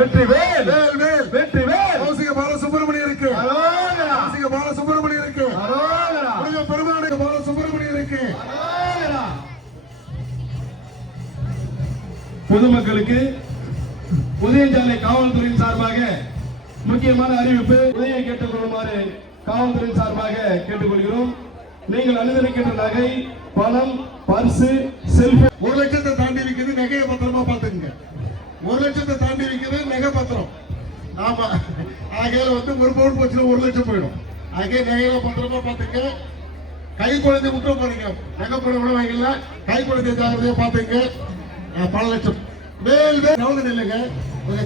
வெற்றி வேல் வேல் வேல் வெற்றி வேல் கௌசிக பாலசுப்ரமணியருக்கு கௌசிக பாலசுப்ரமணியருக்கு பெருமானுக்கு பாலசுப்ரமணியருக்கு பொதுமக்களுக்கு உதயஞ்சாலை காவல்துறையின் சார்பாக முக்கியமான அறிவிப்பு. உதவியை கேட்டுக் கொள்ளுமாறு காவல்துறையின் சார்பாக கேட்டுக்கொள்கிறோம். நீங்கள் அனுமதிக்கின்ற நகை, பணம், பர்சு, செல்பி 1 லட்சத்தை தாண்டி விற்கிறது. நகையை பத்திரமா பாத்துக்கங்க. 1 லட்சத்தை தாண்டி விற்கிறது நகை பத்திரம். ஆமா, ஆகையால ஒரு பவுன் போச்சுன்னா 1 லட்சம் போயிடும். ஆகைய நகையில பத்திரமா பாத்துங்க. கை குழந்தை முற்ற போறீங்க, நகை பணம் கூட வாங்கல. கை குழந்தை ஜாகிரதையா பாத்துங்க. பல லட்சம் வேல் வேல் நவுந்து நில்லுங்க.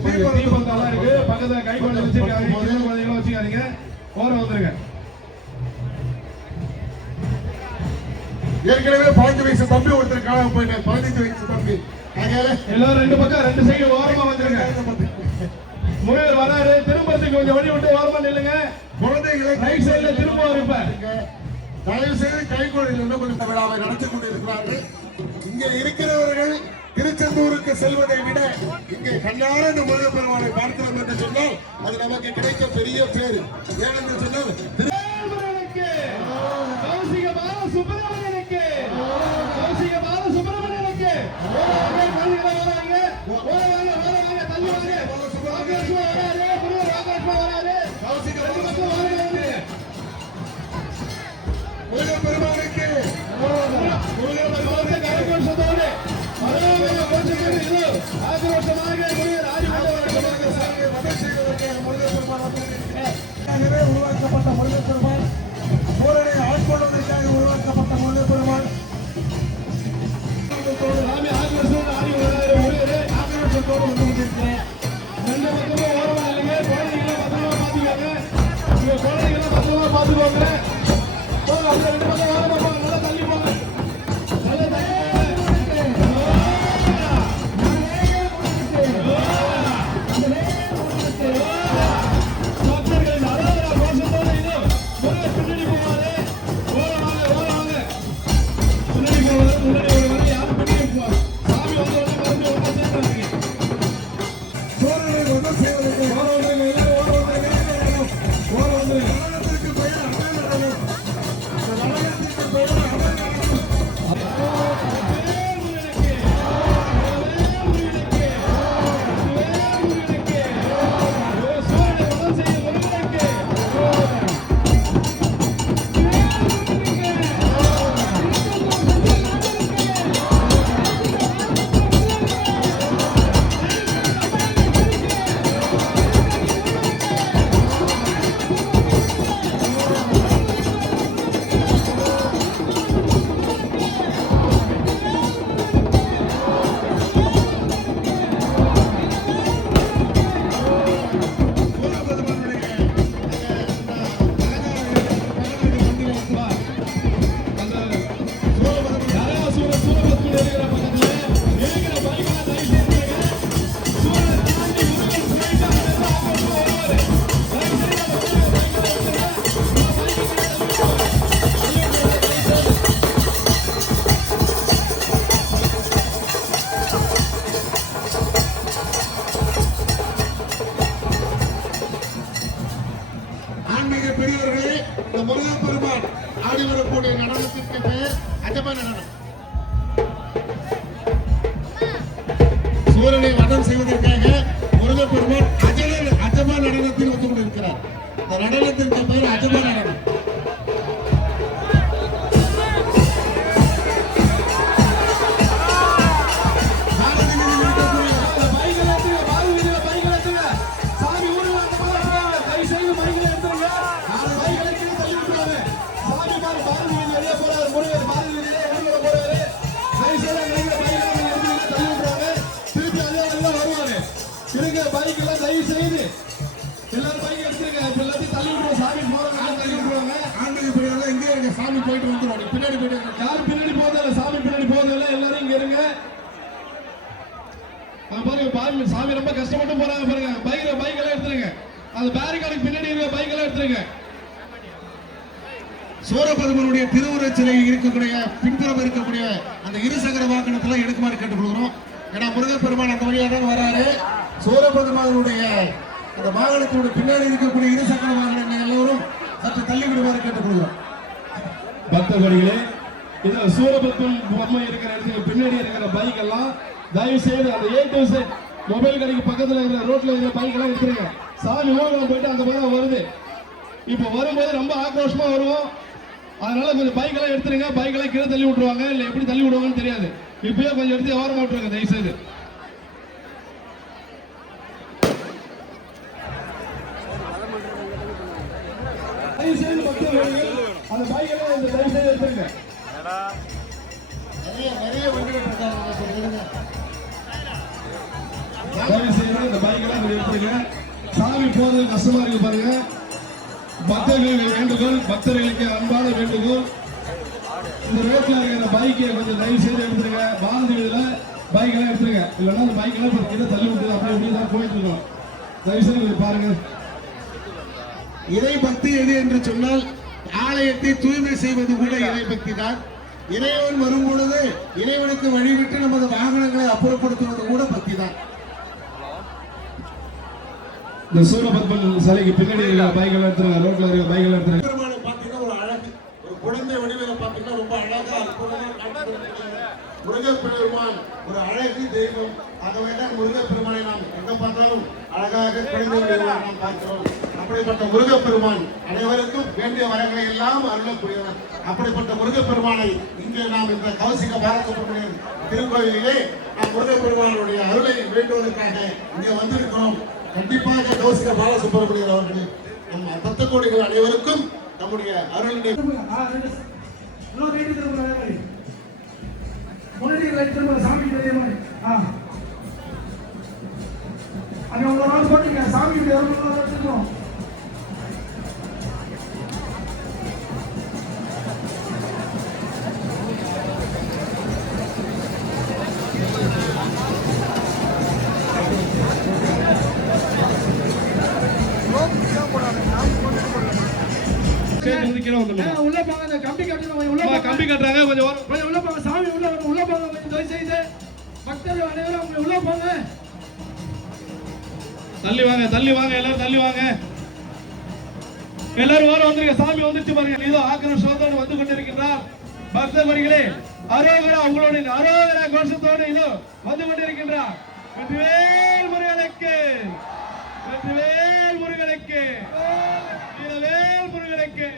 தீபந்தெல்லாம் இருக்கு பக்கத்துல. கை குழந்தை வச்சுக்காதீங்க, ஓரம் வந்துருங்க. ஏற்கனவே 15 வயசு தம்பி ஒருத்தர் காணாம போயிட்டார். 15 வயசு தம்பி. எல்லாரும் 2 பக்கம் 2 சைடு ஓரமா வந்துருங்க. முயல் வராரு, திரும்பத்துக்கு கொஞ்சம் வழி விட்டு ஓரமா நில்லுங்க. குழந்தைகளை ரைட் சைடுல திரும்ப இருப்பேன். தயவு செய்து கை குழந்தைகள் கொஞ்சம் விழாவை நடத்தி கொண்டிருக்கிறார்கள். இங்கே இருக்கிறவர்கள் திருச்செந்தூருக்கு செல்வதை விட இங்கே கண்ணார இந்த முருகப்பெருமானை பார்க்கிறோம் என்று சொன்னால் அது நமக்கு கிடைக்க பெரிய பேரு. ஏனென்று சொன்னால் கௌசிக பாலசுப்ரமணியனுக்கு முருகப்பெருமானுக்கு உருவாக்கப்பட்ட முருகப்பெருமான், சூரனை ஆட்கொள்வதற்காக உருவாக்கப்பட்ட முருகப்பெருமான் ஆக்ரோஷத்தோடு வந்து கொண்டிருக்கிறேன். 2 பக்கமும் ஓரமா இல்லைங்க. குழந்தைகளை பத்திரமா பாத்துக்கோங்க. குழந்தைகளை பத்திரமா பாத்துக்கோங்க. 2 பக்கம் ஓரமா போங்க. நல்லா தள்ளி போங்க. நல்லா தள்ளி பெரியவர்களே, இந்த முருகப்பெருமான் ஆடி வரக்கூடிய நடனத்திற்கு பெயர் அஜப நடனம். சூரனை வதம் செய்வதற்காக முருகப்பெருமான் அஜப நடனத்தில் வந்து கொண்டிருக்கிறார். இந்த நடனத்திற்கு பெயர் அஜப நடனம். சாமி போயிட்டு வந்துருவாங்க. பின்னாடி போயிட்டு யாரும் பின்னாடி போதில்லை. சாமி பின்னாடி போதில்லை. எல்லாரும் இங்க இருங்க. பாருங்க, சாமி ரொம்ப கஷ்டப்பட்டு போறாங்க பாருங்க. பைக் எல்லாம் எடுத்துருங்க. அந்த பேரிகார்டுக்கு பின்னாடி இருக்க பைக் எல்லாம் எடுத்துருங்க. சூரபெருமானுடைய திருவுருவச் சிலை இருக்கக்கூடிய பின்புறம் இருக்கக்கூடிய அந்த இருசக்கர வாகனத்துல எடுக்குமாறு கேட்டுக்கொள்கிறோம். ஏன்னா முருகப்பெருமான் அந்த வழியாக தான் வராரு. சூரபெருமானுடைய அந்த வாகனத்தோட பின்னாடி இருக்கக்கூடிய இருசக்கர வாகனங்கள் எல்லோரும் சற்று தள்ளி விடுவாரு கேட்டுக்கொள்ளும். பக்தர்களே, இது சூரபத்மன் பொம்மை இருக்கிற இடத்துக்கு பின்னாடி இருக்கிற பைக் எல்லாம் தயவு செய்து அந்த A to Z மொபைல் கடைக்கு பக்கத்துல இருக்கிற ரோட்ல இருக்கிற பைக் எல்லாம் எடுத்துருங்க. சாமி ஊர்வலம் போயிட்டு அந்த பக்கம் வருது. இப்போ வரும்போது ரொம்ப ஆக்ரோஷமா வருவோம். அதனால கொஞ்சம் பைக் எல்லாம் எடுத்துருங்க. பைக் எல்லாம் கீழே தள்ளி விட்டுருவாங்க, இல்ல எப்படி தள்ளி விடுவாங்கன்னு தெரியாது. இப்பயே கொஞ்சம் எடுத்து ஓரமா விட்டுருங்க தயவு செய்து. தயவு செய்து பக்தர்கள் அந்த பைக் எல்லாம் இந்த தயவு செய்து எடுத்துருங்க. நிறைய வண்டிகள் இருக்காங்க சொல்லுங்க. தயவு செய்து இந்த பைக் எல்லாம் எடுத்துருங்க. சாமி போறது கஷ்டமா இருக்கு பாருங்க. பக்தர்களுக்கு வேண்டுகோள், பக்தர்களுக்கு அன்பான வேண்டுகோள், இந்த ரோட்ல இருக்கிற பைக்கை கொஞ்சம் தயவு செய்து எடுத்துருங்க. பாரதி இதுல பைக் எல்லாம் எடுத்துருங்க. இல்லைன்னா அந்த பைக் எல்லாம் கிட்ட தள்ளி விட்டு அப்படியே இப்படி தான் போயிட்டு இருக்கோம். தயவு செய்து பாருங்க. இறை பக்தி எது என்று சொன்னால் ஆலயத்தை தூய்மை செய்வது கூட இறை பக்தி தான். இறைவன் வரும் பொழுது இறைவனுக்கு வழிவிட்டு நமது வாகனங்களை அப்புறப்படுத்துவது கூட பக்தி தான். இந்த சூரபத்மன் சிலைக்கு பின்னாடி பைக் எல்லாம் எடுத்துருங்க. ரோட்ல இருக்கிற பைக் எல்லாம் எடுத்துருங்க. பெருமாளை பார்த்தீங்கன்னா ஒரு அழகு, ஒரு குழந்தை வடிவில பார்த்தீங்கன்னா ரொம்ப அழகா அற்புதமா முருகப்பெருமான் ஒரு அழகு தெய்வம். ஆகவேதான் முருகப்பெருமானை நாம் எங்க பார்த்தாலும் அழகாக குழந்தை வடிவாக நாம் பார்க்கிறோம். அப்படிப்பட்ட முருகப்பெருமான் அனைவருக்கும் வேண்டிய வரங்களை எல்லாம் அருளக்கூடியவர். அப்படிப்பட்ட முருகப்பெருமானை இங்கே நாம் இந்த கௌசிக பாலசுப்ரமணியன் திருக்கோயிலிலே நாம் முருகப்பெருமானுடைய அருளை வேண்டுவதற்காக இங்கே வந்திருக்கிறோம். கண்டிப்பாக கௌசிக பாலசுப்ரமணியன் அவர்கள் நம்ம பக்த கோடிகள் அனைவருக்கும் நம்முடைய அருளினை சாமி உள்ள போங்க. கம்பி கட்டுறாங்க, கம்பி கட்டுறாங்க. கொஞ்சம் உள்ள போங்க. சாமி உள்ள போங்க. கொஞ்சம் தயவு செய்து பக்தர்கள் அனைவரும் உள்ள போங்க. தள்ளி வாங்க, தள்ளி வாங்க, எல்லாரும் தள்ளி வாங்க. எல்லாரும் வர வந்துருங்க. சாமி வந்துச்சு பாருங்க. இதோ ஆக்ரோஷத்தோடு வந்து கொண்டிருக்கிறார். பக்தர்களே, அரோகரா உங்களுடைய அரோகரா கோஷத்தோடு இதோ வந்து கொண்டிருக்கின்றார். வெற்றிவேல் முருகனுக்கு, வெற்றிவேல் முருகனுக்கு, வீரவேல் முருகனுக்கு,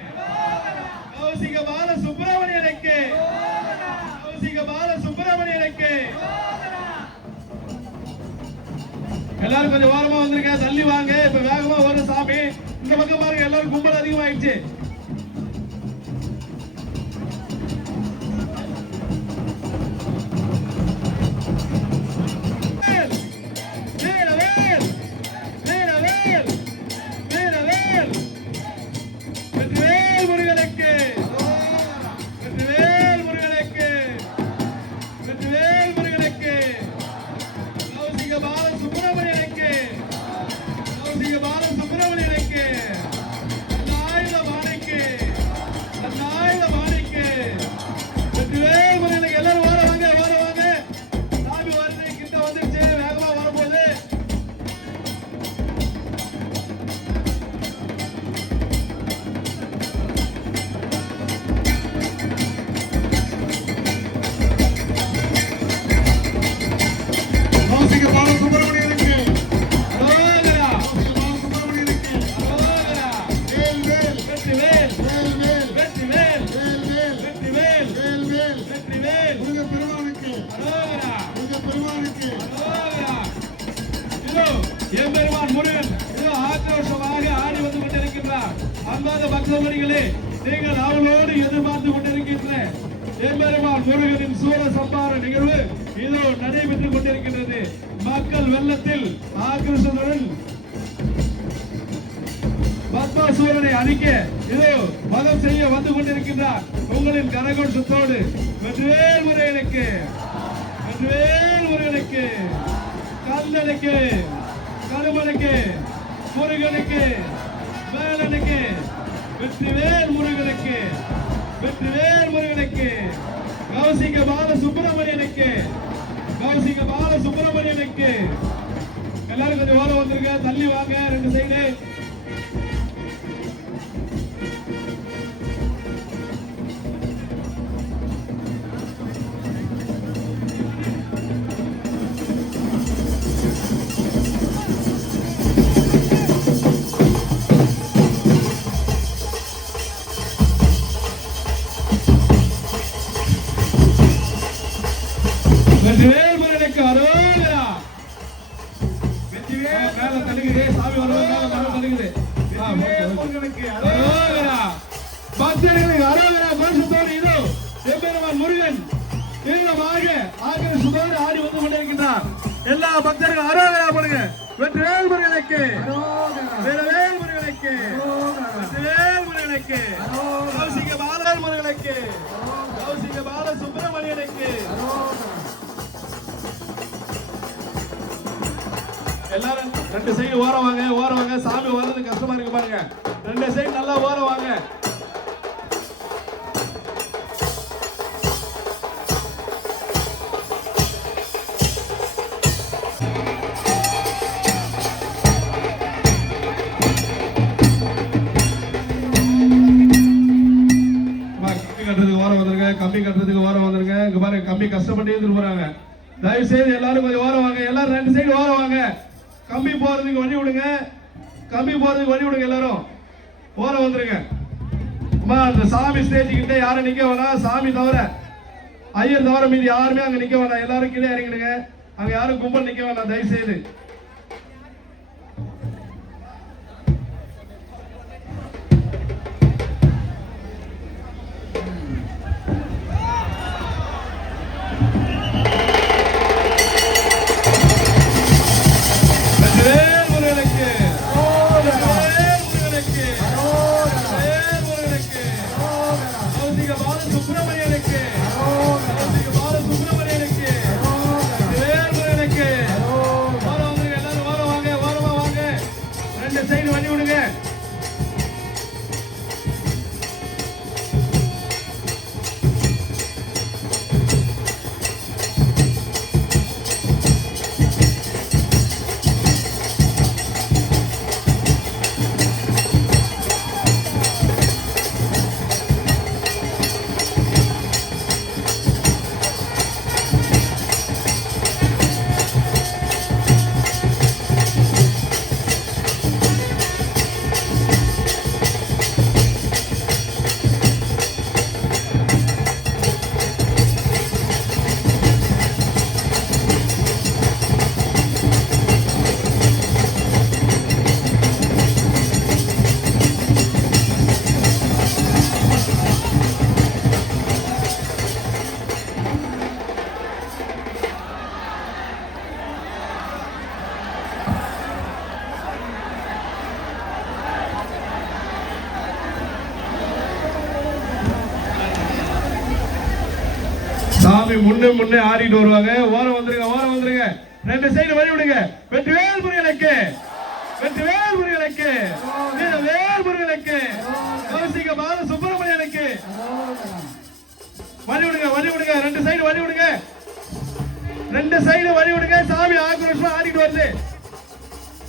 கௌசிக பால சுப்பிரமணியனுக்கு, கௌசிக பால சுப்பிரமணியனுக்கு. எல்லாரும் கொஞ்சம் ஓரமா வந்திருக்க, தள்ளி வாங்க. இப்ப வேகமா வரும் சாமி. இந்த பக்கம் பாருங்க, எல்லாரும் கும்பல் அதிகமாயிடுச்சு. எம்பெருமான் முருகன் ஆக்ரோஷமாக ஆடி வந்து கொண்டிருக்கின்றார். அன்பாத பக்தர்களே, நீங்கள் அவளோடு எதிர்பார்த்து கொண்டிருக்கின்ற எம்பெருமான் முருகனின் சூர சம்பார நிகழ்வு இதோ நடைபெற்றுக் கொண்டிருக்கின்றது. மக்கள் வெள்ளத்தில் ஆக்ரோஷத்துடன் பத்மாசூரனை அழிக்க இதோ மதம் செய்ய வந்து கொண்டிருக்கின்றார். உங்களின் கரகோஷத்தோடு வெற்றிவேல் முருகனுக்கு, வெற்றிவேல் முருகனுக்கு, கந்தனுக்கு, கருமனுக்கு, முருகனுக்கு, வேலனுக்கு, வெற்றிவேல் முருகனுக்கு, வெற்றிவேல் முருகனுக்கு, கௌசிக பால சுப்பிரமணியனுக்கு, கௌசிக பால சுப்பிரமணியனுக்கு. எல்லாரும் கொஞ்சம் ஓரம் வந்துருங்க, தள்ளி வாங்க ரெண்டு சைடு. வெற்றிவேல் முருகனுக்கு அரோகரா. வெற்றிவேல் மேல தள்ளுகிறே, சாமி வருவதற்காக மேல தள்ளுகிறே. வெற்றிவேல் முருகனுக்கு அரோகரா. பக்தர்களுக்கு அரோகரா கோஷத்தோடு இதோ எம்பெருமான் முருகன் தீவிரமாக ஆகிற சுதோடு ஆடி வந்து கொண்டிருக்கின்றார். எல்லா பக்தர்களும் அரோகரா பண்ணுங்க. வெற்றிவேல் முருகனுக்கு, வீரவேல் முருகனுக்கு, வெற்றிவேல் முருகனுக்கு, கௌசிக பாலன் முருகனுக்கு, கௌசிக பால சுப்பிரமணியனுக்கு. எல்லாரும் ரெண்டு சைடு ஓரம் வாங்க, ஓரம் வாங்க. சாமி வர்றது கஷ்டமா இருக்கு பாருங்க. ரெண்டு சைடு நல்லா ஓரம் வாங்க. கம்பி கட்டுறதுக்கு ஓரம் வந்துருங்க. இங்க பாருங்க, கம்பி கஷ்டப்பட்டு எடுத்துட்டு போறாங்க. தயவு செய்து எல்லாரும் கொஞ்சம் ஓரம் வாங்க. எல்லாரும் ரெண்டு சைடு ஓரம் வாங்க. கம்பி போறதுக்கு வழி விடுங்க, கம்பி போறதுக்கு வழி விடுங்க. எல்லாரும் ஓரம் வந்துருங்க. அம்மா, அந்த சாமி ஸ்டேஜ் கிட்ட யாரும் நிக்க வேணாம். சாமி தவிர, ஐயர் தவிர மீதி யாருமே அங்க நிக்க வேணாம். எல்லாரும் கீழே இறங்கிடுங்க. அங்க யாரும் கும்பல் நிக்க வேணாம் தயவு செய்து. சைடு வழி விடுங்க. சாமி முன்னே முன்னே ஆடிட்டு வருவாங்க. ஓரம் வந்துருங்க, ஓரம் வந்துருங்க. ரெண்டு சைடு வழி விடுங்க. வெற்றிவேல் முருகனுக்கு, வெற்றிவேல் முருகனுக்கு, வீரவேல் முருகனுக்கு, கௌசிக பால சுப்பிரமணியனுக்கு. வழி விடுங்க, வழி விடுங்க. ரெண்டு சைடு வழி விடுங்க, ரெண்டு சைடு வழி விடுங்க. சாமி ஆக்ரோஷமா ஆடிட்டு வருது.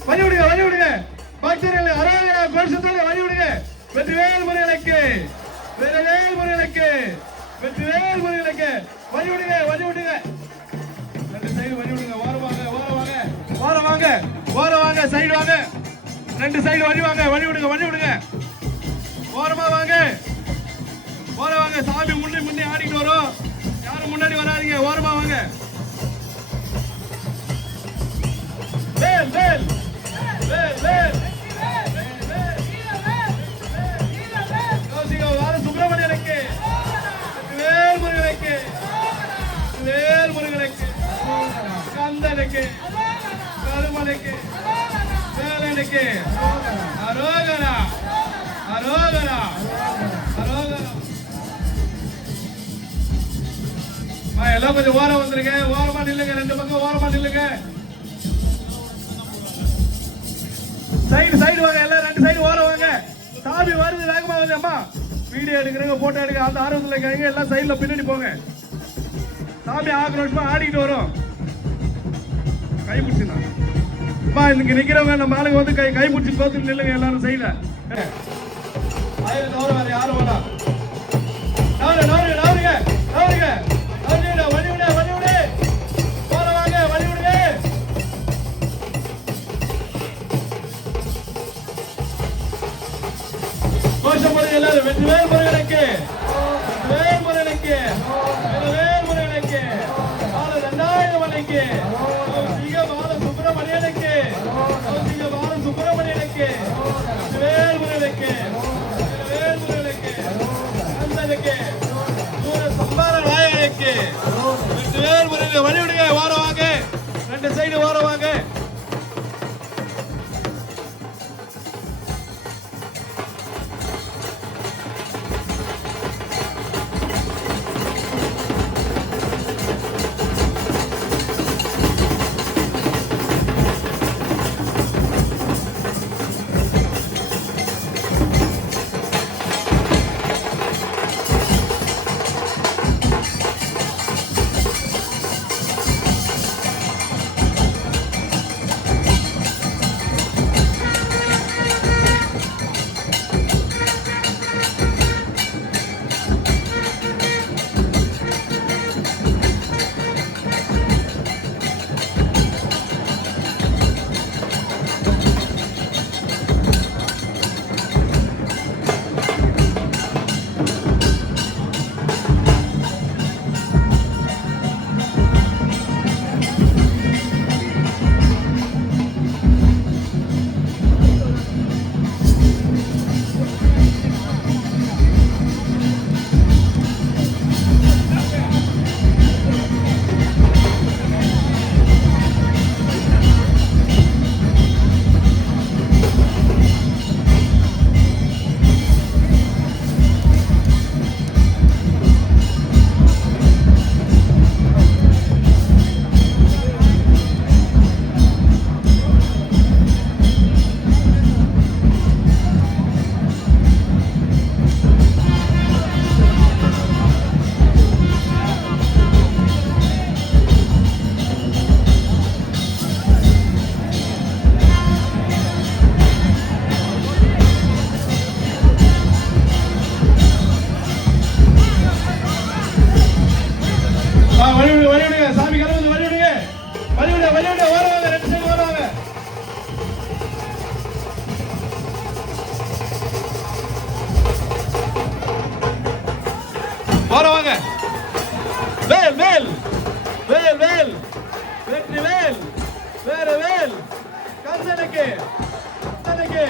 வழி விடுங்க, வழி விடுங்க. பக்தர்கள் அரோகரா கோஷத்தோட வழி விடுங்க. வெற்றிவேல் முருகனுக்கு, வீரவேல் முருகனுக்கு, வெற்றிவேல் முருகனுக்கு. வழி விடுங்க, வழி விடுங்க. ரெண்டு சைடு வழி விடுங்க. ஓரம் வாங்க, ஓரம் வாங்க, ஓரம் வாங்க, ஓரம் வாங்க. சைடு வாங்க, ரெண்டு சைடு வழி வாங்க. வழி விடுங்க, வழி விடுங்க. ஓரமா வாங்க, ஓரம் வாங்க. சாமி முன்னே முன்னே ஆடிட்டு வரும். யாரும் முன்னாடி வராதீங்க. ஓரமா வாங்க. வேல் வேல் வேல் வேல் கௌசிக பால சுப்பிரமணியனுக்கு, வேல் முருகனுக்கு, வேல் முருகனுக்கு, கந்தனுக்கு, கருமனுக்கு, வேலனுக்கு. அரோகரா, அரோகரா, அரோகரா. எல்லாம் கொஞ்சம் ஓரம் வந்துருங்க. ஓரமா நில்லுங்க, ரெண்டு பக்கம் ஓரமா நில்லுங்க. சைடு சைடு வாங்க. எல்லாம் ரெண்டு சைடு ஓரம் வாங்க. சாமி வருது, வேகமா வந்து. அம்மா, வீடியோ எடுக்கிறீங்க, போட்டோ எடுக்க அந்த ஆர்வத்தில் இருக்காங்க. எல்லாம் சைடுல பின்னாடி போங்க. சாமி ஆக்ரோஷமா ஆடிட்டு வரும். கை பிடிச்சிடலாம். அம்மா இன்னைக்கு நிக்கிறவங்க நம்ம ஆளுங்க வந்து கை பிடிச்சி கோத்துக்கு நில்லுங்க எல்லாரும் செய்யல. தவிர வேற யாரும் வேணாம். நவருங்க நவருங்க நவருங்க நவருங்க வழி விடு வழி விடு போறவாங்க வழி விடுங்க. கோஷம் போடுங்க எல்லாரும். வெற்றிவேல் முருகனுக்கு வெற்றிவேல் முருகனுக்கு வெற்றிவேல் முருகனுக்கு பால தண்டாயுதமலைக்கு சிங்க பால சுப்பிரமணியனுக்கு சிங்க பால சுப்பிரமணியனுக்கு வெற்றிவேல் முருகனுக்கு வெற்றிவேல் முருகனுக்கு கந்தனுக்கு சூர சம்பார நாயகனுக்கு வெற்றிவேல் முருகனுக்கு வழி விடுங்க. ஓரவாங்க ரெண்டு சைடு ஓரவாங்க. சாமி கலந்து வழி விடுங்க. வழி விட ஓரவாங்க ரெண்டு சைடு ஓரவாங்க. ஓரவாங்க. வேல் வேல் வேல் வேல் வெற்றி வேல் வேற வேல் கந்தனுக்கு கந்தனுக்கு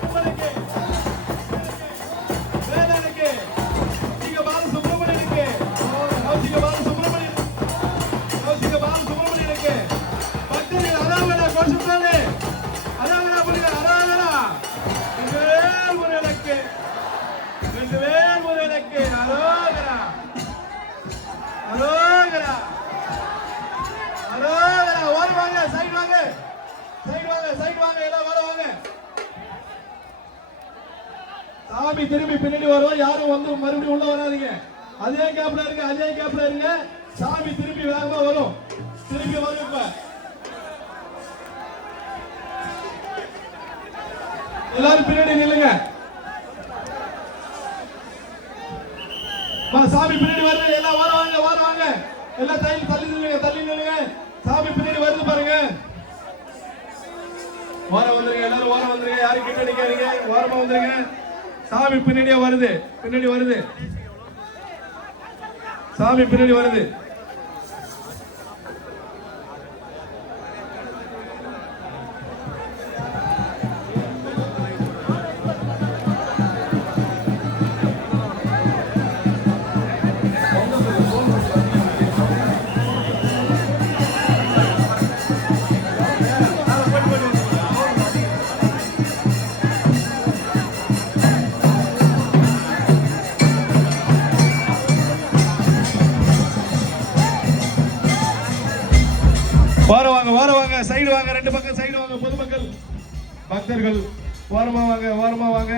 கந்தனுக்கு வேலனுக்கு நீங்க பால சுப்பிரமணியனுக்கு நீங்க பால சுப்பிரமணியன் சுப்பிரமணியனுக்கு பக்தர்கள் அராவலா கோஷத்தாலே அராவலா புரியுது அராவலா வேல் முருகனுக்கு வேல் முருகனுக்கு அரோகரா அரோகரா அரோகரா. ஓடுவாங்க சைடு வாங்க சைடு வாங்க சைடு வாங்க எல்லாம் ஓடுவாங்க. சாமி திரும்பி பின்னாடி வரும். யாரும் வந்து மறுபடியும் உள்ள வராதீங்க. அதே கேப்ல இருங்க அதே கேப்ல இருங்க. சாமி திரும்பி வேகமா வரும். திரும்பி வரும். இப்ப எல்லாரும் பின்னாடி நில்லுங்க. சாமி பின்னாடி வருது. எல்லாம் வாரவாங்க வாரவாங்க. எல்லாம் தள்ளி நில்லுங்க தள்ளி நில்லுங்க. சாமி பின்னாடி வருது பாருங்க. வார வந்துருங்க எல்லாரும் வார வந்துருங்க. யாரும் கிட்ட நிக்காதீங்க. வாரமா வந்துருங்க. சாமி பின்னாடியே வருது. பின்னாடி வருது. சாமி பின்னாடி வருது. வாங்க சைடு வாங்க. ரெண்டு பக்கம் சைடு வாங்க. பொதுமக்கள் பக்தர்கள் ஓரமா வாங்க ஓரமா வாங்க.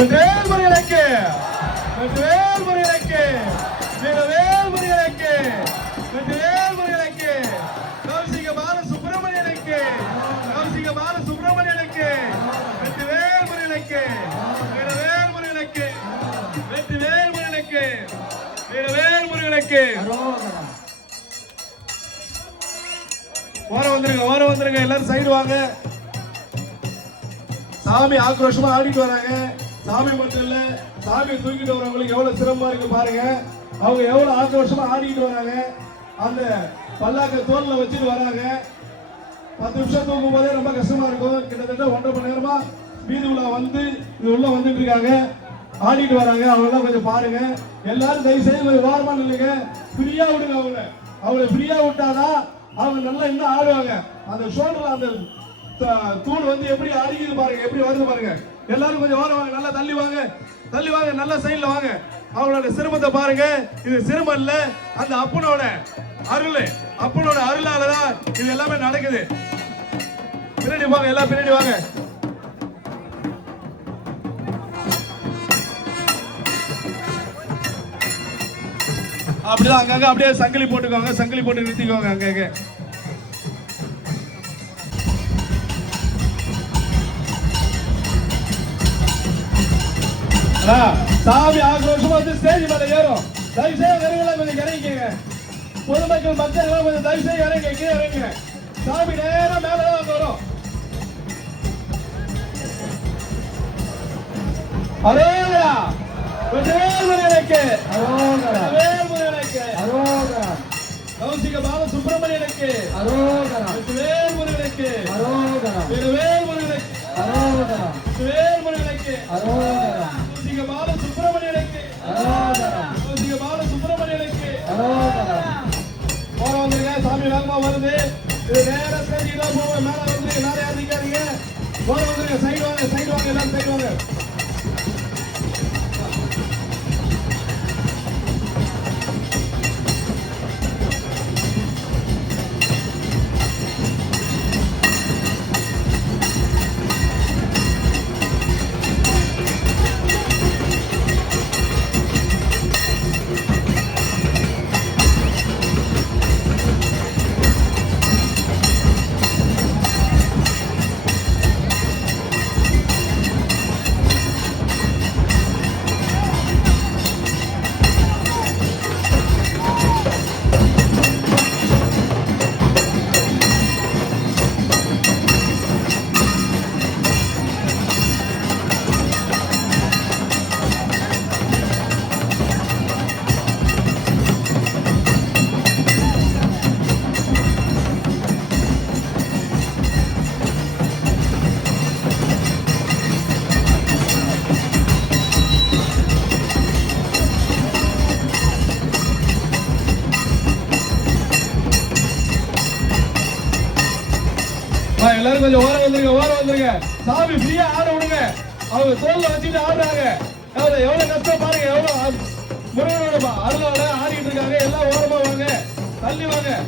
வெற்றிவேல் முருகனுக்கு, வெற்றிவேல் முருகனுக்கு, வீரவேல் முருகனுக்கு, வெற்றிவேல் முருகனுக்கு, கௌசிக பால சுப்பிரமணியனுக்கு, கௌசிக பால சுப்பிரமணியனுக்கு, வெற்றிவேல் முருகனுக்கு, வீரவேல் முருகனுக்கு, வெற்றிவேல் முருகனுக்கு, வீரவேல் முருகனுக்கு. ஓரம் வந்துருங்க எல்லாரும் சைடு வாங்க. சாமி ஆக்ரோஷமா ஆடிட்டு வராங்க. சாமி மட்டும் இல்ல, சாமி தூக்கிட்டு வரவங்களுக்கு எவ்வளவு சிரமமா இருக்கு பாருங்க. அவங்க எவ்வளவு ஆக்ரோஷமா ஆடிட்டு வராங்க. அந்த பல்லாக்க தோல்ல வச்சுட்டு வராங்க. 10 நிமிஷம் தூக்கும் போதே ரொம்ப கஷ்டமா இருக்கும். கிட்டத்தட்ட 1.5 மணி நேரமா வீதி உலா வந்து இது உள்ள வந்துட்டு இருக்காங்க, ஆடிட்டு வராங்க. அவங்கெல்லாம் கொஞ்சம் பாருங்க. எல்லாரும் தயவு செய்து கொஞ்சம் வாரமா நில்லுங்க. ஃப்ரீயா விடுங்க. அவங்களை ஃப்ரீயா விட்டாதான் அவங்க நல்லா இன்னும் ஆடுவாங்க. அந்த ஷோல்டர்ல அந்த தூள் வந்து எப்படி அடிக்குது பாருங்க, எப்படி வருது பாருங்க. எல்லாரும் கொஞ்சம் ஓரம் வாங்க, நல்லா தள்ளி வாங்க, தள்ளி வாங்க, நல்லா சைடுல வாங்க. அவங்களோட சிரமத்தை பாருங்க. இது சிரமம் இல்ல, அந்த அப்பனோட அருள், அப்பனோட அருளாலதான் இது எல்லாமே நடக்குது. பின்னாடி வாங்க, எல்லாம் பின்னாடி வாங்க. அப்படிதான் அங்கங்க அப்படியே சங்கிலி போட்டுக்கோங்க, சங்கிலி போட்டு நிறுத்திக்கோங்க அங்கங்க. சாமி ஆக்ரோஷமா வந்து ஸ்டேஜ் மேல ஏறும். தயவு செய்து இறங்கலாம், கொஞ்சம் இறங்கிக்கங்க. பொதுமக்கள் மக்கள் கொஞ்சம் தயவு செய்து இறங்க, கீழே இறங்க. சாமி நேரம் மேலதான் அங்க வரும். அரோகரா, வெற்றிவேல் முருகனுக்கு, அரோகரா, வெற்றிவேல் முருகனுக்கு, அரோகரா, கௌசிக பால சுப்பிரமணியனுக்கு, அரோகரா, வெற்றிவேல் முருகனுக்கு, அரோகரா, வெற்றிவேல் முருகனுக்கு, அரோகரா, வெற்றிவேல் முருகனுக்கு, அரோகரா, கௌசிக பால சுப்பிரமணியனுக்கு, அரோகரா, கௌசிக பால சுப்பிரமணியனுக்கு, அரோகரா. போற வந்துருங்க, சாமி வேகமா வருது. இது நேரா ஸ்டேஜ் தான் போவோம். மேல வந்து எல்லாரும் யாரிக்காதீங்க. போற வந்துருங்க, சைடு வாங்க, சைடு வாங்க, எல்லாரும் சைடு வாங்க. எல்லாரும் கொஞ்சம் ஓரம் வந்துருங்க, ஓரம் வந்துருங்க. சாமி ஃப்ரீயா ஆட விடுங்க. அவங்க தோல்ல வச்சுட்டு ஆடுறாங்க. எவ்வளவு கஷ்டம் பாருங்க. எவ்வளவு முருகனோட அருளால ஆடிட்டு இருக்காங்க. எல்லாம் ஓரமா வாங்க, தள்ளி வாங்க.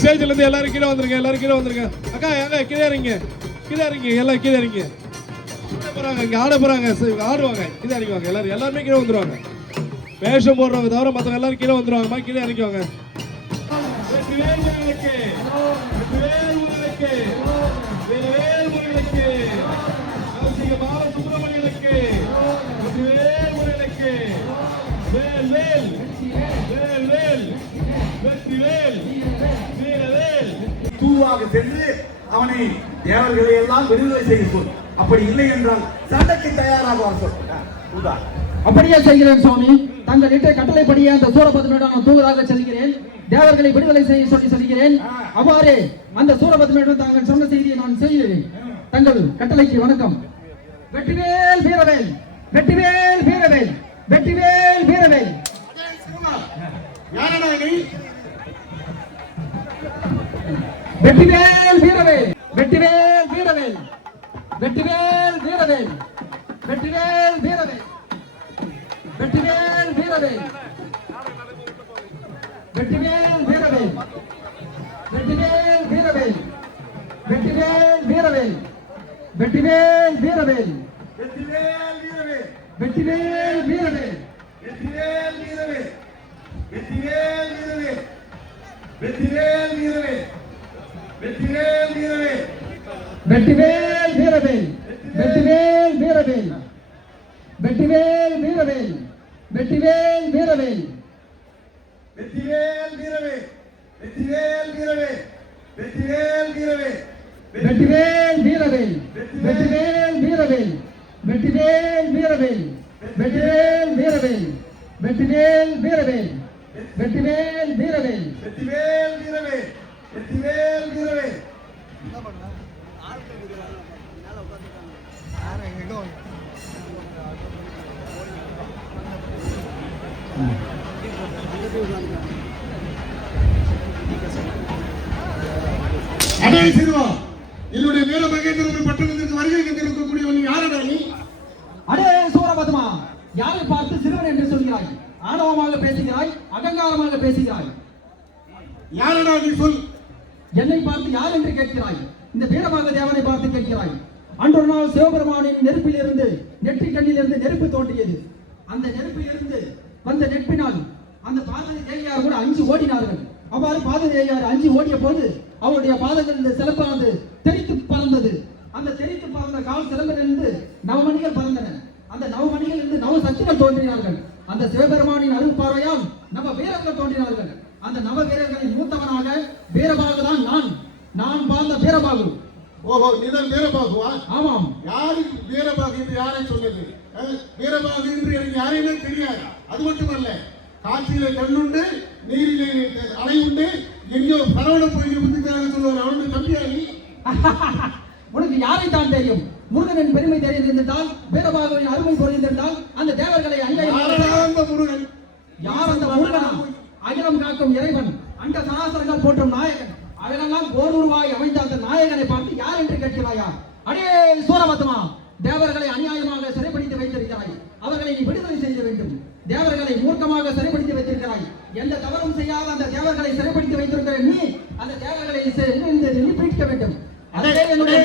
ஸ்டேஜ்ல இருந்து எல்லாரும் கீழே வந்துருங்க, எல்லாரும் கீழே வந்துருங்க. அக்கா எங்க கீழே இறங்க, கீழே இறங்க, எல்லாம் கீழே இறங்க. போறாங்க, இங்க ஆட போறாங்க, ஆடுவாங்க. கீழே இறங்குவாங்க. எல்லாருமே கீழே வந்துருவாங்க. வேஷம் போடுறவங்க தவிர மற்ற எல்லாரும் கீழே வந்துருவாங்க. கீழே இறங்குவாங்க. வெற்றிவேல் முருகனுக்கு, வெற்றிவேல் முருகனுக்கு, வெற்றிவேல் முருகனுக்கு, கௌசிக பால சுப்பிரமணியனுக்கு, வெற்றிவேல் முருகனுக்கு, வேல் வேல் வேல் வேல், வெற்றிவேல் வீரவேல். தூவாக சென்று அவனை தேவர்களை எல்லாம் விடுதலை செய்து சொல். அப்படி இல்லை என்றால் சண்டைக்கு தயாராக வர சொல். அப்படியே செய்கிறேன் சுவாமி. தங்கள் இட்ட கட்டளைப்படியே அந்த சூரபத்மனிடம் நான் தூதராக செல்கிறேன். தேவர்களை விடுதலை செய்ய சொல்லி சொல்கிறேன். அவ்வாறு அந்த சூரபத்மனிடம் தாங்கள் சொன்ன செய்தியை நான் செய்கிறேன். தங்கள் கட்டளைக்கு வணக்கம். வெற்றிவேல் வீரவேல், வெற்றிவேல் வீரவேல், வெற்றிவேல் வீரவேல். யாரடா நீ? வெற்றிவேல் வீரவேல், வெற்றிவேல் வீரவேல், வெற்றிவேல் வீரவேல், வெற்றிவேல் வீரவேல், வெற்றிவேல் வீரவேல், வெற்றிவேல் வீரவேல், வெற்றிவேல் வீரவேல், வெற்றிவேல் வீரவேல், வெற்றிவேல் வீரவேல், வெற்றிவேல் வீரவே, வெற்றிவேல் வீரவேல், வெற்றிவேல் வீரவே, வெற்றிவேல் வீரவே, வெற்றிவேல் வீரவே, வெற்றிவேல் வீரவே, வெற்றிவேல் வீரவேல், வெற்றிவேல் வீரவேல், வெற்றிவேல் வீரவேல், வெற்றிவேல் வீரவேல், வெற்றிவேல் வீரவே, வெற்றிவேல் வீரவே, வெற்றிவேல் வீரவே, வெற்றிவேல் வீரவேல், வெற்றிவேல் வீரவேல், வெற்றிவேல் வீரவேல், வெற்றிவேல் வீரவேல், வெற்றிவேல் வீரவேல், வெற்றிவேல் வீரவேல், வெற்றிவேல் வீரவே, வெற்றிவேல் வீரவே. அடே சிறுவா, என்னுடைய வீர மகேந்திரபுரி பட்டணத்திற்கு வருகை தந்திருக்கக்கூடியவன் யாரடா நீ? அடே சூரபத்மா, யாரை பார்த்து சிறுவன் என்று சொல்கிறாய்? ஆணவமாக பேசுகிறாய், அகங்காரமாக பேசுகிறாய். யாரடா நீ சொல். என்னை பார்த்து யார் என்று கேட்கிறாய்? இந்த வீரமாக தேவனை பார்த்து கேட்கிறாய். அன்றொரு நாள் சிவபெருமானின் நெருப்பில் இருந்து நெற்றி கண்ணிலிருந்து நெருப்பு தோன்றியது. அந்த நெருப்பில் இருந்து வந்த நெருப்பினால் அந்த பார்வதி தேவியார் கூட அஞ்சு ஓடினார்கள். அவ்வாறு பார்வதி தேவியார் அஞ்சு ஓடிய போது அவருடைய பாதங்கள் சிறப்பானது தெரித்து பறந்தது. அந்த தெரித்து பறந்த கால் சிறம்பிலிருந்து நவமணிகள் பறந்தன. அந்த நவமணிகள் இருந்து நவ சக்திகள் தோன்றினார்கள். அந்த சிவபெருமானின் அருள் பார்வையால் நவ வீரர்கள் தோன்றினார்கள். அந்த நவ வீரர்களின் மூத்தவனாக வீரபாகு தான் நான் வாழ்ந்த வீரபாகு. ஓஹோ, நீதான் வீரபாகுவா? ஆமாம். யாரு வீரபாகு என்று யாரை சொன்னது? வீரபாகு என்று எனக்கு யாரையுமே தெரியாது. அது மட்டுமல்ல, காற்றிலே கண்ணுண்டு, நீரிலே அலை உண்டு, எங்கேயோ பரவண போய் புத்திக்காக சொல்லுவார். அவனுடைய தம்பியாகி உனக்கு யாரை தான் தெரியும்? முருகனின் பெருமை தெரிந்திருந்தால், வீரபாகுவின் அருமை புரிந்திருந்தால், அந்த தேவர்களை அந்த முருகன் யார்? அந்த முருகனா? அகிலம் காக்கும் இறைவன், அண்ட சராசரங்கள் போற்றும் நாயகன், அகிலெல்லாம் ஓருருவாய் அமைந்த அந்த நாயகனை பார்த்து யார் என்று கேட்கிறாயா? அடே சூரபத்மா, தேவர்களை அநியாயமாக சிறைப்பிடித்து வைத்திருக்கிறாய். அவர்களை நீ விடுதலை செய்ய வேண்டும். தேவர்களை மூர்க்கமாக சிறைப்பிடித்து வைத்திருக்கிறாய். எந்த தவறும் செய்யாத அந்த தேவர்களை சிறைப்பிடித்து வைத்திருக்கிற நீ அந்த தேவர்களை பிடிக்க வேண்டும். அதே என்னுடைய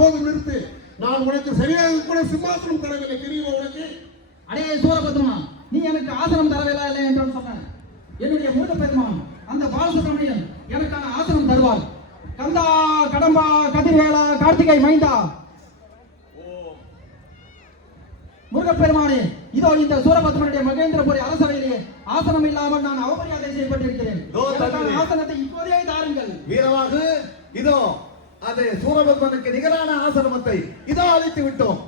போதும் நிறுத்து. நான் உனக்கு சரியாக கூட சிம்மாசனம் தரவில்லை, தெரியுமா உனக்கு? அடே சூரபத்மா, நீ எனக்கு ஆசனம் தரவில்லை இல்லை என்று சொன்ன என்னுடைய மூத்த பெருமான் அந்த பாலசுப்ரமணியன் எனக்கான ஆசனம் தருவார். கந்தா கடம்பா கதிர்வேலா கார்த்திகை மைந்தா முருகப்பெருமானே, இதோ இந்த சூரபத்மனுடைய மகேந்திரபுரி அரசவையிலேயே ஆசனம் இல்லாமல் நான் அவமரியாதை செய்யப்பட்டிருக்கிறேன். ஆசனத்தை இப்போதே தாருங்கள். வீரவாகு, இதோ அது சூரபத்மனுக்கு நிகரான ஆசிரமத்தை இதோ அளித்து விட்டோம்.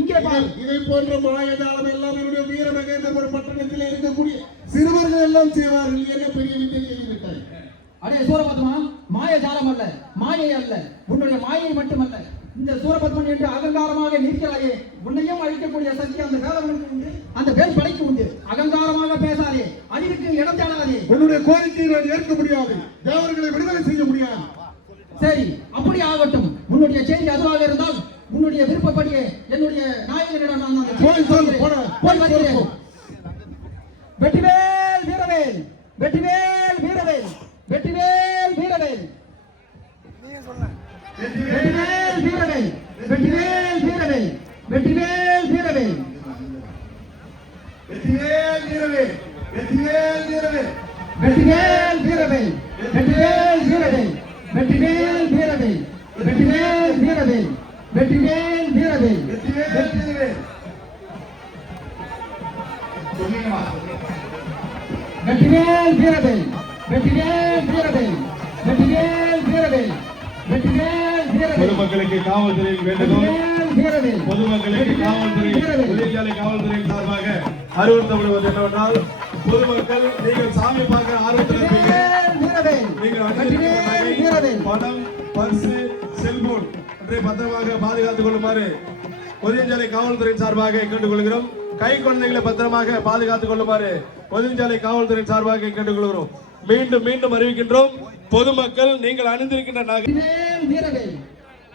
இங்கே பார். இதை போன்ற மாயஜாலம் எல்லாம் என்னுடைய வீர மகேந்திரபுரி பட்டணத்தில் இருக்கக்கூடிய சிறுவர்கள் எல்லாம் செய்வார்கள். என்ன பெரிய வித்தை செய்துவிட்டாய்? அடே சூரபத்மா, மாயஜாலம் அல்ல, மாயை அல்ல, உன்னுடைய மாயை மட்டுமல்ல, இந்த சூரபத்மன் என்று அகங்காரமாக நிற்கிறாயே, உன்னையும் அழிக்கக்கூடிய சக்தி அந்த வேதவனுக்கு உண்டு, அந்த வேல் படைக்கு உண்டு. அகங்காரமாக பேசாதே, அறிவுக்கு இடம் தேடாதே. உன்னுடைய கோரிக்கையை நான் ஏற்க முடியாது. தேவர்களை விடுதலை செய்ய முடியாது. சரி, அப்படி ஆகட்டும். உன்னுடைய செய்தி அதுவாக இருந்தால் உன்னுடைய விருப்பப்படியே என்னுடைய நாயகனிடம் நான் போய் வருகிறேன். வெற்றிவேல் வீரவேல், வெற்றிவேல் வீரவேல், வெற்றிவேல் வீரவேல், வெற்றிவேல் வீரவேல், வெற்றிவேல் வீரவேல், வெற்றிவேல் வீரவேல், வெற்றிவேல் வீரவே, வெற்றிவேல் வீரவே, வெற்றிவேல் வீரவேல், வெற்றிவேல் வீரவேல், வெற்றிவேல் வீரவேல், வெற்றிவேல் வீரவேல், வெற்றிவேல் வீரவேல், வெற்றிவேல் வீரவே. வெற்றிவேல் வெற்றிவேல் வீரவேல் வெற்றிவேல் வீரவேல் வெற்றிவேல் வீரவேல் வெற்றிவேல் வீரவேல் பொதுமக்களுக்கு காவல்துறையின் வேண்டுகோள். வெற்றிவேல் வீரவேல் பொதுமக்களுக்கு காவல்துறை தொழிற்சாலை காவல்துறையின் சார்பாக அறிவுறுத்தப்படுவது என்னவென்றால், பொதுமக்கள் நீங்கள் சாமி பார்க்க ஆர்வத்தில் இருப்பீங்க. வீரவேல் நீங்கள் வெற்றிவேல் வீரவேல் பணம், பர்சு, செல்போன் இவற்றை பத்திரமாக பாதுகாத்துக் கொள்ளுமாறு பொதுச்சாலை காவல்துறையின் சார்பாக கேட்டுக்கொள்கிறோம். கை குழந்தைகளை பத்திரமாக பாதுகாத்துக் கொள்ளுமாறு பொதுச்சாலை காவல்துறையின் சார்பாக கேட்டுக்கொள்கிறோம். மீண்டும் மீண்டும் அறிவிக்கின்றோம், பொதுமக்கள் நீங்கள் அணிந்திருக்கின்ற வெற்றிவேல் வீரவேல்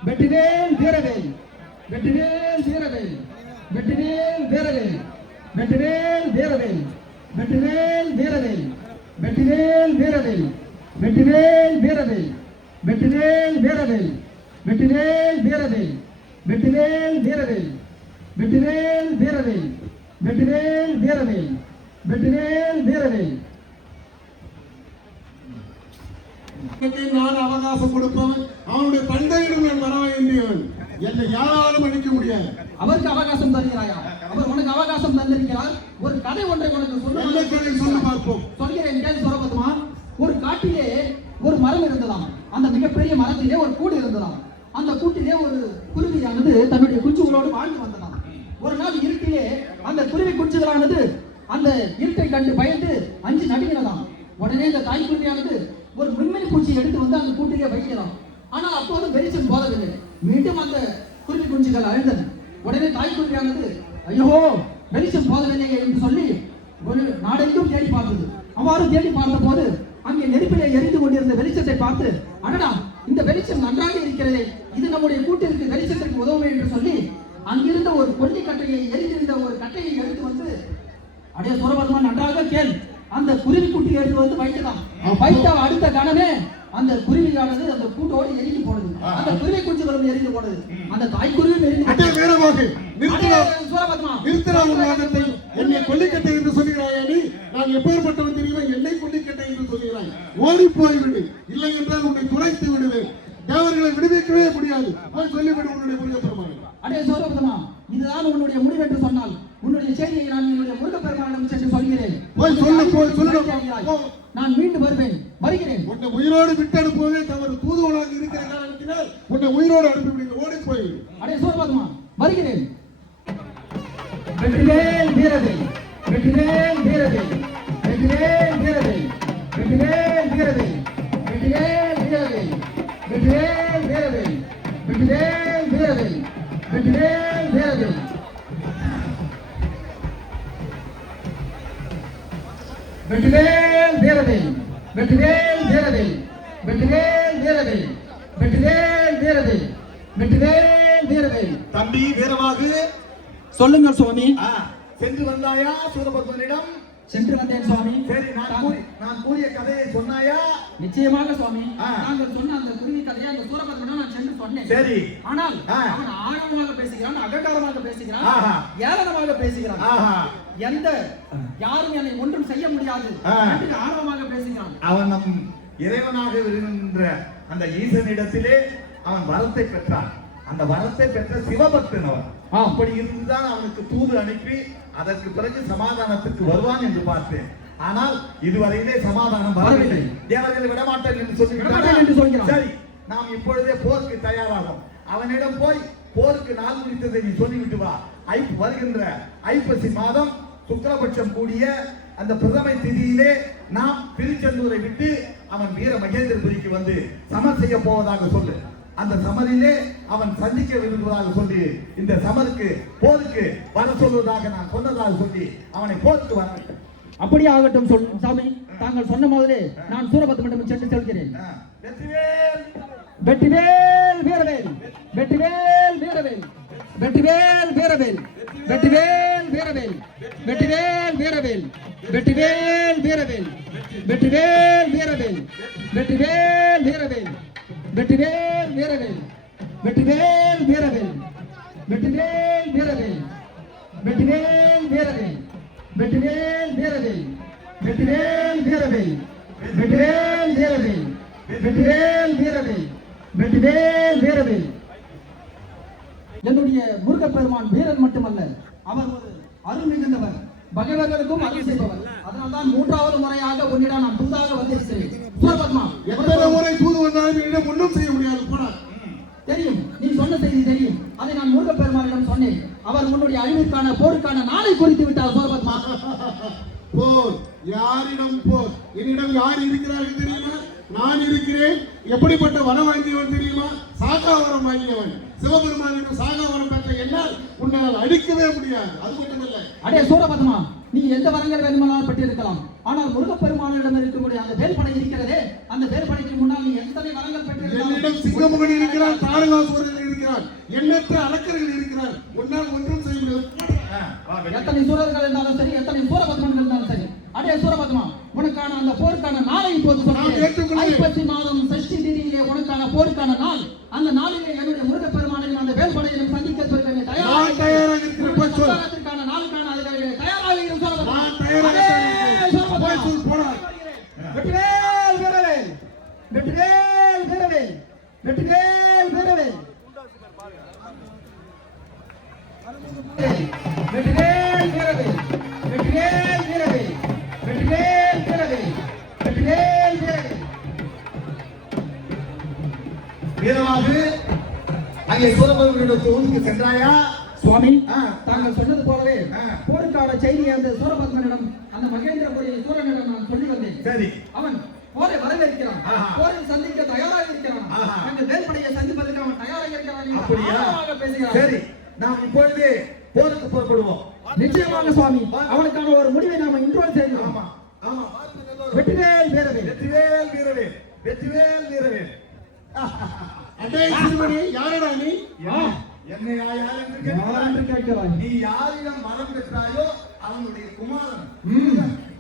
வெற்றிவேல் வீரவேல் வெற்றிவேல் வீரவேல் வெற்றிவேல் வீரவேல் வெற்றிவேல் வீரவேல் வெற்றிவேல் வீரவேல் வெற்றிவேல் வீரவேல் வெற்றிவேல் வீரவேல் வெற்றிவேல் வீரவேல் வெற்றிவேல் வீரவேல் வெற்றிவேல் வீரவேல் வெற்றிவேல் வீரவேல் வெற்றிவேல் வீரவேல் வெற்றிவேல் வீரவேல் நான் அவகாசம் கொடுப்பவன், அவனுடைய தந்தையிடம் நான் வர வேண்டியவன். என்னை யாராலும் அழிக்க முடியாது. அவருக்கு அவகாசம் தருகிறாயா? அவர் உனக்கு அவகாசம் தந்திருக்கிறார். ஒரு கதை ஒன்றை உனக்கு நல்ல கதை சொல்லி பார்ப்போம். சொல்கிறேன், கேள்வி சொல்லப்பதுமா? ஒரு காட்டிலே ஒரு மரம் இருந்ததாம். அந்த மிகப்பெரிய மரத்திலே ஒரு கூடு இருந்ததாம். அந்த கூட்டிலே ஒரு குருவியானது தன்னுடைய குஞ்சுகளோடு வாழ்ந்து வந்ததாம். ஒரு நாள் இருட்டிலே அந்த குருவி குஞ்சுகளானது அந்த இருட்டை கண்டு பயந்து அஞ்சு நடுங்கினதாம். உடனே இந்த தாய் குருவியானது ஒரு மின்மினி பூச்சியை எடுத்து வந்து அந்த கூட்டிலே வைக்கலாம். ஆனால் அப்போது வெளிச்சம் போதவில்லை. மீண்டும் அந்த குருவி குஞ்சுகள் அழுந்தன. உடனே தாய் குருவியானது ஐயோ வெளிச்சம் போதவில்லையே என்று சொல்லி ஒரு நாடெங்கும் தேடி பார்த்தது. அவ்வாறு தேடி பார்த்த போது அங்கே நெருப்பிலே எரிந்து கொண்டிருந்த வெளிச்சத்தை பார்த்து, அடடா இந்த வெளிச்சம் நன்றாக இருக்கிறதே, இது நம்முடைய கூட்டிற்கு வெளிச்சத்திற்கு உதவும் என்று சொல்லி அங்கிருந்த ஒரு கொல்லி கட்டையை எரிந்திருந்த ஒரு கட்டையை எடுத்து வந்து, அடைய சூரபத்மா நன்றாக கேள், அந்த குருவி குட்டி எடுத்து வந்து வைக்கலாம். வைத்த அடுத்த கணமே அந்த குருவியானது அந்த கூட்டோடு எரிந்து போனது. அந்த குருவி குஞ்சுகளும் எரிந்து போனது. அந்த தாய் குருவியும் எரிந்து வீரமாக சூரபத்மா நிறுத்தினாலும் என்னை கொல்லிக்கட்டை என்று சொல்கிறாய். நீ நான் எப்பேற்பட்டவன் தெரியுமா? என்னை கொல்லிக்கட்டை என்று சொல்கிறாய். ஓடி போய்விடு, இல்லை என்றால் உன்னை துளைத்து விடுவேன். தேவர்களை விடுவிக்கவே முடியாது. போய் சொல்லிவிடு உன்னுடைய முருகப்பெருமான். அடே சூரபத்மா, இதுதான் உன்னுடைய முடிவு என்று சொன்னால் உன்னுடைய செய்தியை நான் என்னுடைய முருகப்பெருமானிடம் சென்று சொல்கிறேன். போய் சொல்லு. நான் மீண்டும் வருகிறேன். உன்னை உயிரோடு விட்டு அனுப்புவதே தவறு. தூதுவளாக இருக்கிற காரணத்தினால் உன்னை உயிரோடு அனுப்பிவிடுங்க. ஓடி போய்விடு. அடே சூரபத்மா, வருகிறேன். வெற்றிவேல் வீரவேல் வெற்றிவேல் வீரவேல் வெற்றிவேல் வீரவேல் வெற்றிவேல் வீரவேல் வெற்றிவேல் வீரவேல் வெற்றிவேல் வீரவேல் வெற்றிவேல் வீரவேல் வெற்றிவேல் வீரவேல் வெற்றிவேல் வீரவேல் வெற்றிவேல் வீரவேல் வெற்றிவேல் வீரவேல் வெற்றிவேல் வீரவேல் வெற்றிவேல் வீரவேல். தம்பி வீரமாக சொல்லுங்கள் சுவாமி. சென்று வந்தாயா சூரபத்மனிடம்? சென்று வந்தேன் சுவாமி. சரி, நான் கூறிய கதையை சொன்னாயா? நிச்சயமாக சுவாமி. நாங்கள் சொன்ன அந்த குருவி கதையை அந்த சூரபத்மனிடம் நான் சென்று சொன்னேன். சரி, ஆனால் அவன் ஆணவமாக பேசுகிறான், அகங்காரமாக பேசுகிறான், ஏளனமாக பேசுகிறான். எந்த யாரும் என்னை ஒன்றும் செய்ய முடியாது என்று ஆணவமாக பேசுகிறான். அவன் நம் இறைவனாக இருக்கின்ற அந்த ஈசனிடத்திலே அவன் வரத்தை பெற்றான். அந்த வரத்தை பெற்ற சிவபக்தன் அவன். அப்படி இருந்துதான் அவனுக்கு தூது அனுப்பி அதற்கு பிறகு சமாதானத்துக்கு வருவான் என்று பார்த்தேன். ஆனால் இதுவரையிலே சமாதானம் வரவில்லை. தேவர்களை விடமாட்டேன் என்று சொல்லிவிட்டார். சரி, நாம் இப்பொழுதே போருக்கு தயாராகும். அவனிடம் போய் போருக்கு நாள் குறித்ததை நீ சொல்லிவிட்டு வா. வருகின்ற ஐப்பசி மாதம் சுக்லபட்சம் கூடிய அந்த பிரதமை திதியிலே நாம் திருச்செந்தூரை விட்டு அவன் வீர மகேந்திரபுரிக்கு வந்து சமர் செய்ய போவதாக சொல்லு. அந்த சமரிலே அவன் சந்திக்க விரும்புவதாக சொல்லி இந்த சமருக்கு போருக்கு வர சொல்வதாக நான் சொன்னதாக சொல்லி அவனை போருக்கு வர. அப்படியே ஆகட்டும் சாமி. தாங்கள் சொன்ன மாதிரியே நான் சூரபத்மனிடம் சென்று சொல்கிறேன். வெற்றிவேல் வீரவேல் வெற்றிவேல் வீரவேல் வெற்றிவேல் வீரவேல் வெற்றிவேல் வீரவேல் வெற்றிவேல் வீரவேல் வெற்றிவேல் வீரவேல் வெற்றிவேல் வீரவேல் வெற்றிவேல் வீரவேல் வெற்றிவேல் வீரவேல் வெற்றிவேல் வீரவேல் வெற்றிவேல் வீரவேல் வெற்றிவேல் வீரவேல் வெற்றிவேல் வீரவேல் வெற்றிவேல் வீரவேல் வெற்றிவேல் வீரவேல் வெற்றிவேல் வீரவேல் வெற்றிவேல் வீரவேல். என்னுடைய முருகப்பெருமான் வீரன் மட்டுமல்ல, அவர் ஒரு அருள் மிகுந்தவர். பகைவர்களுக்கும் அருள் செய்பவன். அதனால்தான் மூன்றாவது முறையாக உன்னிடம் நான் தூதாக வந்திருக்கிறேன். சூரபத்மா, எத்தனை முறை தூது வந்தாலும் என்னிடம் ஒன்றும் செய்ய முடியாது. போடா. தெரியும், நீ சொன்ன செய்தி தெரியும். அதை நான் முருகப்பெருமானிடம் சொன்னேன். அவர் உன்னுடைய அழிவிற்கான போருக்கான நாளை குறித்து விட்டார். சூரபத்மா, போர் யாரிடம் போர்? என்னிடம் யார் இருக்கிறார்கள் தெரியுமா? நான் இருக்கிறேன். எப்படிப்பட்ட வரம் வாங்கியவன் தெரியுமா? சாகாவரம் வாங்கியவன். சிவபெருமானிடம் சாகாவரம் பெற்ற என்னால் உன்னால் அடிக்கவே முடியாது. அது மட்டுமல்ல, அடே சூரபத்மா, நீ எந்த வரங்கள் வேண்டுமானாலும் பெற்றிருக்கலாம். ஆனால் முருகப்பெருமானிடம் இருக்கக்கூடிய அந்த வேல்படை இருக்கிறதே, அந்த வேல்படைக்கு முன்னால் நீ எத்தனை வரங்கள் பெற்றிருக்கலாம்? என்னிடம் சிங்கமுகன் இருக்கிறான், தாரகாசுரன் இருக்கிறான், எண்ணற்ற அலக்கர்கள் இருக்கிறார். உன்னால் ஒன்றும் செய்ய முடியாது. எத்தனை சூரர்கள் இருந்தாலும் சரி, எத்தனை சூரபத்மன் இருந்தாலும் சரி. அடே சூரபத்மா, உனக்கான அந்த போருக்கான நாளை இப்போது சொல்கிறேன். ஐப்பசி மாதம் சஷ்டி திதியிலே உனக்கான போருக்கான நாள். அந்த நாளிலே என்னுடைய முருகப்பெருமானையும் அந்த வேல்படையிலும் சந்திக்க சொல்கிறேன். தயாராக இருக்கிற போருக்கான நாளுக்கான அதிகாரிகளை தயாராக இருக்கும் சூரபத்மா. வெற்றிவேல் வீரவேல், வெற்றிவேல் வீரவேல், வெற்றிவேல் வீரவேல், வெற்றிவேல் வீரவேல், வெற்றிவேல் வீரவேல், வெற்றிவேல் வீரவேல், வெற்றிவேல் வீரவேல். வீரவாகு, அங்கே சூரபத்மனுடைய தூதுக்கு சென்றாயா? சுவாமி, தாங்கள் சொன்னது போலவே போருக்கான செய்தியை அந்த சூரபத்மனிடம், அந்த மகேந்திரபுரி சூரனிடம் நான் சொல்லி வந்தேன். சரி, அவன் போரை வரவேற்கிறான், போரில் சந்திக்க தயாராக இருக்கிறான். எங்கள் வேல்படையை சந்திப்பதற்கு அவன் தயாராக இருக்கிறான். அப்படியா? பேசுகிறான். சரி, நாம் இப்பொழுது போருக்கு புறப்படுவோம். நிச்சயமாக சுவாமி, அவனுக்கான ஒரு முடிவை நாம இன்றோடு செய்யலாம். ஆமா ஆமா. வெற்றிவேல் வீரவேல், வெற்றிவேல் வீரவேல், வெற்றிவேல் வீரவேல். அடே சிறுவனே, யாரடா நீ? என்னை யார் என்று யார் என்று கேட்கிறாய்? நீ யாரிடம் மரம் பெற்றாயோ அவனுடைய குமாரன்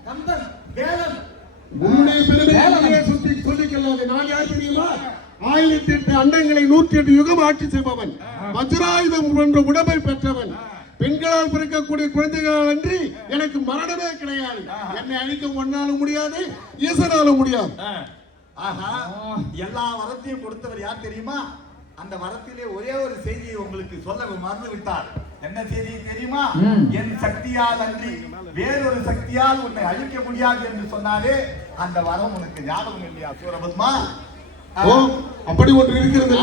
கந்தன் வேலன். உன்னுடைய பெருமையை சுத்தி சொல்லிக்கொள்ளாது. நான் யார் தெரியுமா? 1008 அண்டங்களை 108 யுகம் ஆட்சி செய்பவன், வஜ்ராயுதம் என்ற உடம்பை பெற்றவன். பெண்களால் பிறக்கக்கூடிய குழந்தைகளால் அன்றி எனக்கு மரணமே கிடையாது. என்னை அழிக்க ஒன்னாலும் முடியாது, ஈசனாலும் முடியாது. ஆஹா, எல்லா வரத்தையும் கொடுத்தவர் யார் தெரியுமா? அந்த வரத்திலே ஒரே ஒரு செய்தியை உங்களுக்கு சொல்ல மறந்து விட்டார். என்ன செய்தி தெரியுமா? என் சக்தியால் அன்றி வேறொரு சக்தியால் உன்னை அழிக்க முடியாது என்று சொன்னாலே அந்த வரம் உனக்கு ஞாபகம் இல்லையா சூரபத்மா? அப்படி ஒன்று இருக்கிறது.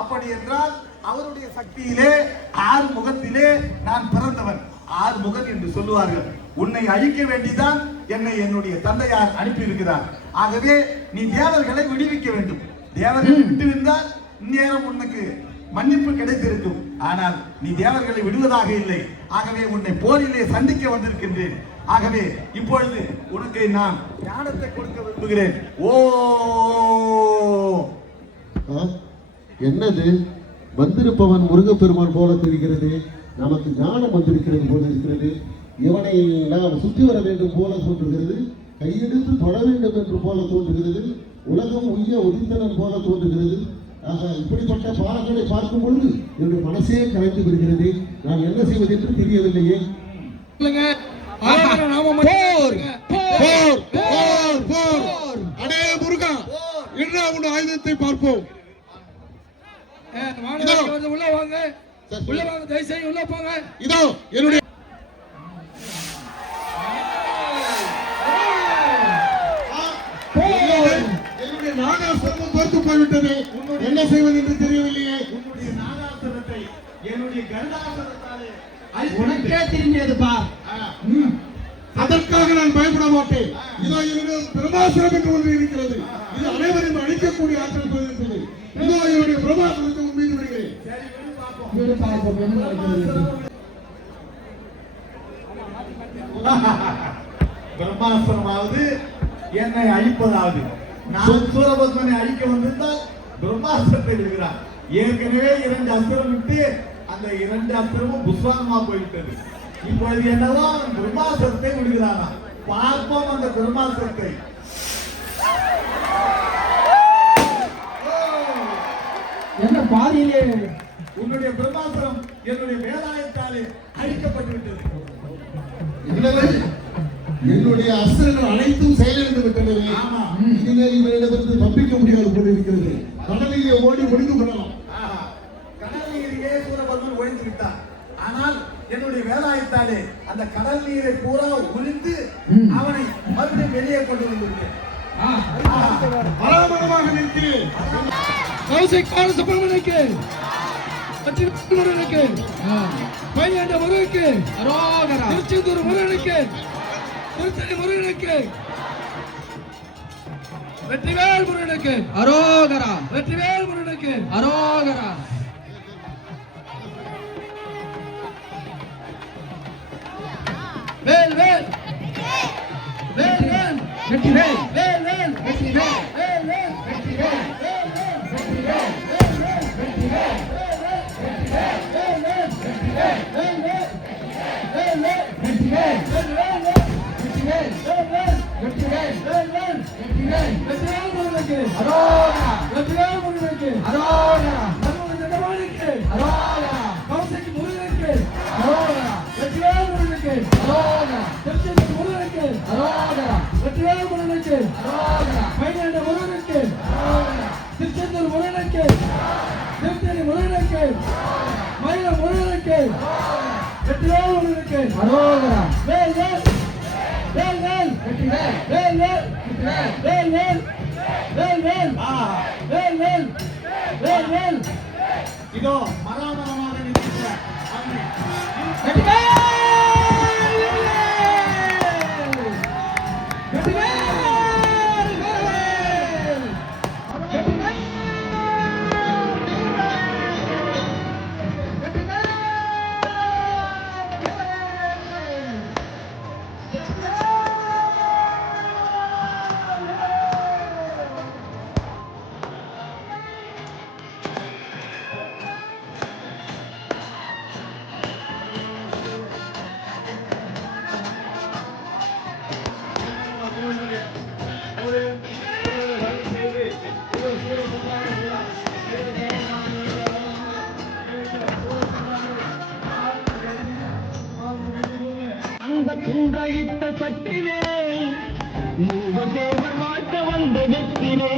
அப்படி என்றால் அவருடைய சக்தியிலே 6 முகத்திலே நான் பிறந்தவன். 6 முகன் என்று சொல்லுவார்கள். உன்னை அழிக்க வேண்டிதான் என்னை என்னுடைய தந்தையார் அனுப்பி இருக்கிறார். ஆகவே நீ தேவர்களை விடுவிக்க வேண்டும். தேவர்களை விட்டுவிட்டால் இந்நேரம் உனக்கு மன்னிப்பு கிடைத்திருக்கும். ஆனால் நீ தேவர்களை விடுவதாக இல்லை. ஆகவே உன்னை போரிலே சந்திக்க வந்திருக்கின்றேன். ஆகவே இப்பொழுது உனக்கு நான் ஞானத்தை கொடுக்க விரும்புகிறேன். ஓ, என்னது? வந்திருப்பவன் முருகப்பெருமான் போல தெரிகிறது. நமக்கு ஞானம் வந்திருக்கிறது போல இருக்கிறது. இவனை நாம் சுற்றி வர வேண்டும் போல தோன்றுகிறது. கையெடுத்து தொட வேண்டும் என்று போல தோன்றுகிறது. உலகம் உய்ய ஒதிந்தனன் போல தோன்றுகிறது. இப்படிப்பட்ட பாடங்களை பார்க்கும் பொழுது என்னுடைய மனசே கலைந்து வருகிறது. நான் என்ன செய்வது என்று தெரியவில்லையே. அடே முருகா, என்ன உன் ஆயுதத்தை பார்ப்போம். உள்ள வாங்க, உள்ள வாங்க, தயவுசெய்து உள்ள போங்க. இதோ என்னுடைய நாகாசுரம் தோற்று போய்விட்டது. என்ன செய்வது என்று தெரியவில்லையே. உன்னுடைய நாகாசுரத்தை என்னுடைய கருடாசுரத்தாலே உனக்கே திரும்பியதுப்பா. அதற்காக நான் பயப்பட மாட்டேன். இதோ என்னுடைய பிரபாசுரம் என்று ஒன்று இருக்கிறது. இது அனைவரையும் அழிக்கக்கூடிய ஆற்றல் பெறுகிறது. இதோ என்னுடைய பிரபாசுரத்தை உன் மீது விடுகிறேன். பிரம்மாஸ்திரமாவது என்னை அழிப்பதாவது. நான் சூரபத்மனை அழிக்க வந்திருந்தால் பிரம்மாஸ்திரத்தை விடுகிறார். ஏற்கனவே 2 அஸ்திரம் விட்டு அந்த 2 அஸ்திரமும் புஷ்வாங்கமா போய்விட்டது. இப்பொழுது என்னவோ பிரம்மாஸ்திரத்தை விடுகிறாரா? பார்ப்போம் அந்த பிரம்மாஸ்திரத்தை. என்ன பாதியிலே உன்னுடைய பிரம்மாஸ்திரம் என்னுடைய வேலாயத்தாலே அழிக்கப்பட்டு விட்டது. என்னுடைய அஸ்திரங்கள் அனைத்தும் செயலிழந்து விட்டது. இனிமேல் இவரிடமிருந்து தப்பிக்க முடியாது போல இருக்கிறது. கடலிலே ஓடி ஒளிந்து கொள்ளலாம். கடலிலேயே சூரபத்மன் ஒழிந்து விட்டார். ஆனால் என்னுடைய வேலாயத்தாலே அந்த கடல் நீரை பூரா உறிந்து அவனை மறுபடியும் வெளியே கொண்டு வந்திருக்கேன். பராமரமாக நிறுத்தி கௌசிக்கான சுப்பிரமணியனுக்கு முருகனுக்கு பையன் முருகனுக்கு திருச்செந்தூர் முருகனுக்கு திருத்தணி முருகனுக்கு வெற்றிவேல் முருகனுக்கு அரோகரா வெற்றிவேல் முருகனுக்கு அரோகரா வேல் வேல் வேல் வேல் வெற்றிவேல் வேல் வேல் வெற்றிவேல் வேல் வேல் வெற்றிவேல் வெற்றிவேல் திருச்செந்தூர் முருகனுக்கு திருத்தணி முருகனுக்கு மயில முருகனுக்கு வெற்றிவேல் முருகனுக்கு அரோகரா வேல் வேல் வேல் வேல் வெற்றிவேல் வேல் வேல் வெற்றிவேல் வேல் வேல் வேல் வேல் வேல் வேல் வேல் வேல் இதோ பராமரமாக நிற்கின்ற அவனை வெற்றிவேல் அந்த குன்றையிட்ட சட்டிலே மூவ தேவர் வாழ்த்த வந்த வெற்றிலே